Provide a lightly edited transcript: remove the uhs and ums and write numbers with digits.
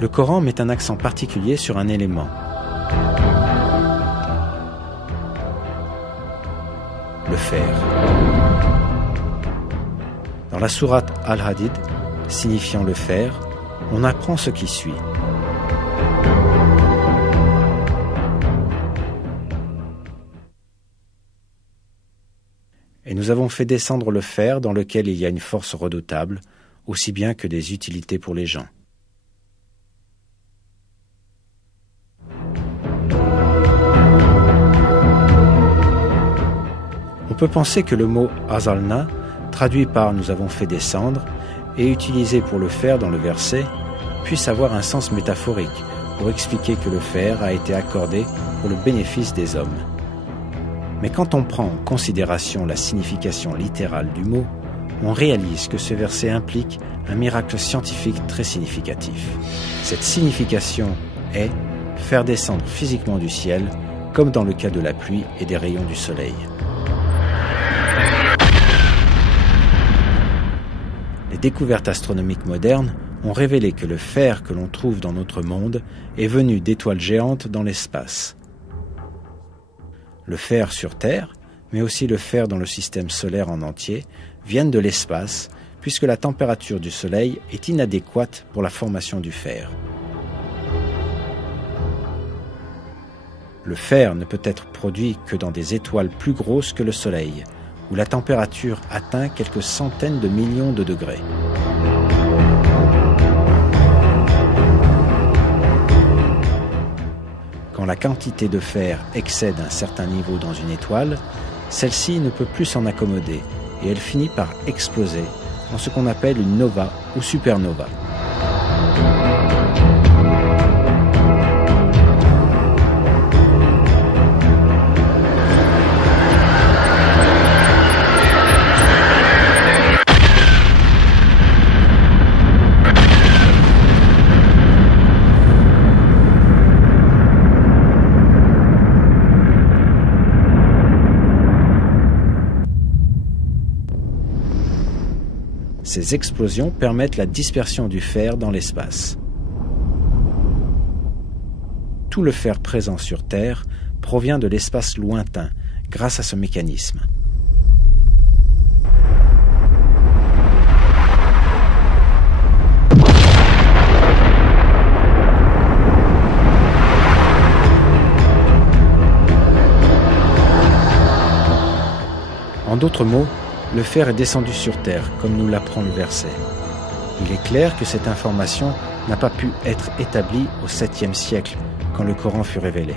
Le Coran met un accent particulier sur un élément. Le fer. Dans la sourate Al-Hadid, signifiant le fer, on apprend ce qui suit. Et nous avons fait descendre le fer dans lequel il y a une force redoutable, aussi bien que des utilités pour les gens. On peut penser que le mot « azalna », traduit par « nous avons fait descendre » et utilisé pour le fer dans le verset, puisse avoir un sens métaphorique pour expliquer que le fer a été accordé pour le bénéfice des hommes. Mais quand on prend en considération la signification littérale du mot, on réalise que ce verset implique un miracle scientifique très significatif. Cette signification est faire descendre physiquement du ciel, comme dans le cas de la pluie et des rayons du soleil. Les découvertes astronomiques modernes ont révélé que le fer que l'on trouve dans notre monde est venu d'étoiles géantes dans l'espace. Le fer sur Terre, mais aussi le fer dans le système solaire en entier, viennent de l'espace, puisque la température du Soleil est inadéquate pour la formation du fer. Le fer ne peut être produit que dans des étoiles plus grosses que le Soleil, où la température atteint quelques centaines de millions de degrés. Quand la quantité de fer excède un certain niveau dans une étoile, celle-ci ne peut plus s'en accommoder et elle finit par exploser en ce qu'on appelle une nova ou supernova. Ces explosions permettent la dispersion du fer dans l'espace. Tout le fer présent sur Terre provient de l'espace lointain grâce à ce mécanisme. En d'autres mots, le fer est descendu sur Terre, comme nous l'apprend le verset. Il est clair que cette information n'a pas pu être établie au 7e siècle, quand le Coran fut révélé.